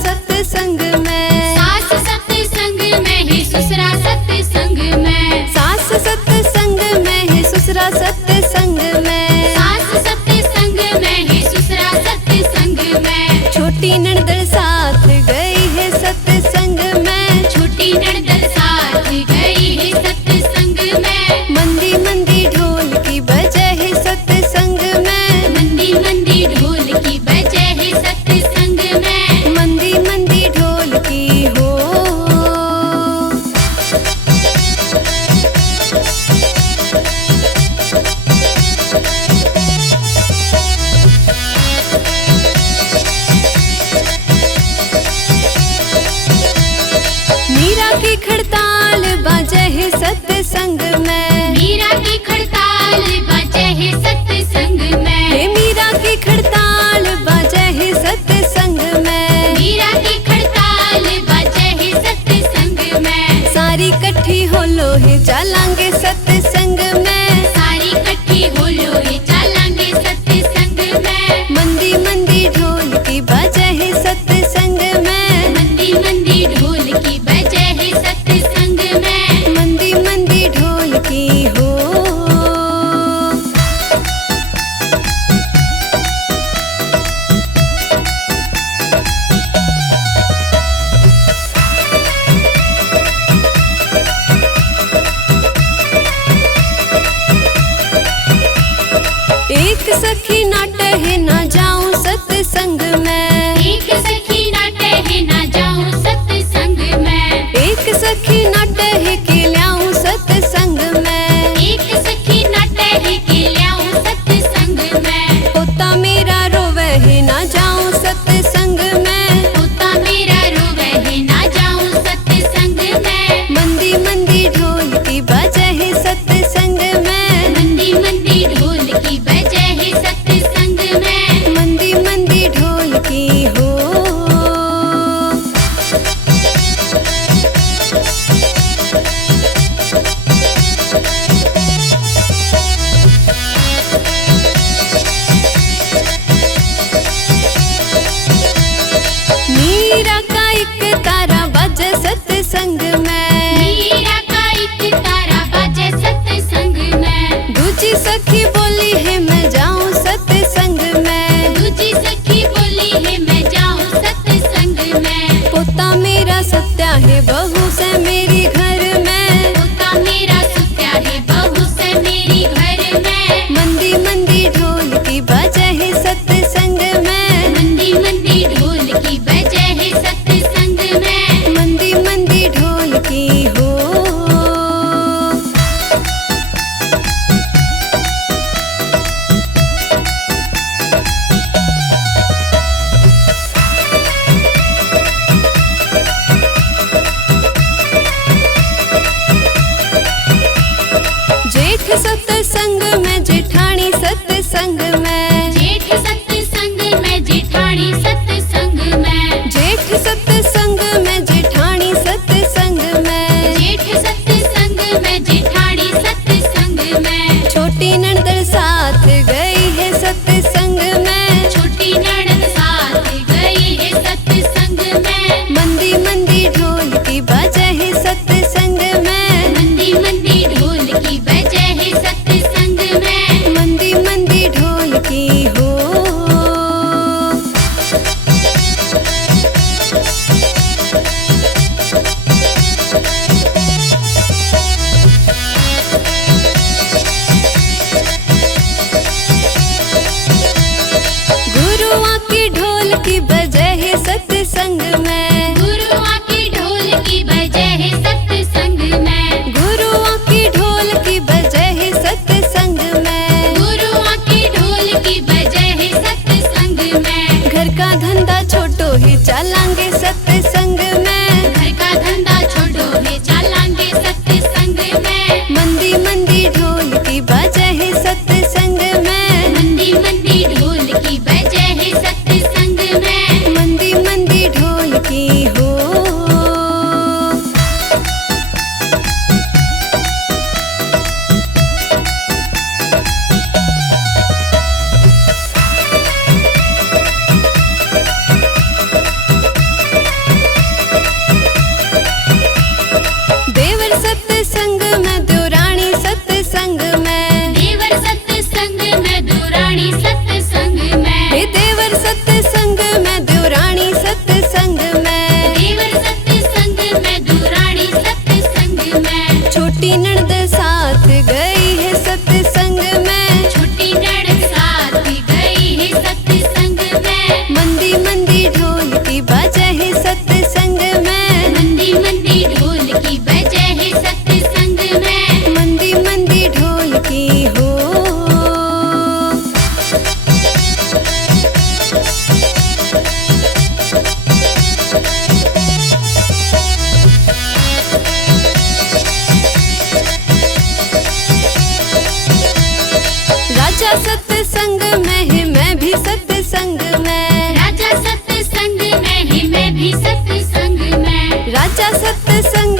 सत्संग में, सास सत्संग में है ससुरा सत्संग में, सास सत्संग में है ससुरा सत्संग में, सास सत्संग में है ससुरा सत्संग में। छोटी ननद साथ गई है सत्संग में, छोटी ननद साथ गई है सत्संग में। मंदी मंदी ढोल की बजे है सत्संग में, मंदी मंदी ढोल की बजे है सत्संग में, मंदी मंदी ढोल की हो। मीरा की खड़ताल बाजे है सत्संग में, मीरा की खड़ताल बाजे है सत्संग में, मीरा की खड़ताल बाजे है सत्संग में, मीरा की खड़ताल बाजे है सत्संग में। सारी कट्ठी हो लो है चलांगे सत्संग में, सारी कट्ठी हो लो है चलांगे सत्संग में। मंदी मंदी ढोल की बाजे है सत्संग में, मंदी मंदी ढोल की बजे है सत्संग में, मंदी मंदी ढोल की हो। एक सखी नाटे है ना जाऊं सत्संग में, एक सखी नाटे है ना जाऊं सत्संग में, एक सखी नाटे है कि ल्याऊं सत्संग में, एक सखी नाटे है कि ल्याऊं सत्संग में। पोता मेरा रोवे है ना जाऊं सत्संग में, पोता मेरा रोवे है ना जाऊं सत्संग में। मंदी मंदी ढोल की बजे है सत्संग में, मंदी मंदी ढोल की बजे है सत्संग में, मंदी मंदी ढोल की हो। मीरा का एक तारा बजे सत्संग में, मीरा का एक तारा बजे सत्संग में। दूजी सखी बोली है मैं जाऊं सत्संग में, दूजी सखी बोली है मैं जाऊं सत्संग में। पोता मेरा सत्या है बहू से मेरी घर में, पोता मेरा सत्या है बहू से मेरी घर में। मंदी मंदी ढोल की बजे है सत्संग में, मंदी मंदी ढोल की बजे है सत्संग में, मंदी मंदी ढोल की हो। जेठ सत्संग में जेठानी सत्संग में, जेठ सत्संग में जेठानी सत्संग में, जेठ सत्संग में जेठानी सत्संग में, जेठ सत्संग में जेठानी सत्संग में। छोटी ननद साथ गई है सत्संग में, छोटी ननद साथ गई है सत्संग में। मंदी मंदी ढोल की बजे है सत्संग में, मंदी मंदी ढोल की बजे है सत्संग में, मंदी मंदी ढोल की सत्संग में ही मैं भी सत्संग में। राजा सत्संग में ही मैं भी सत्संग में। राजा सत्संग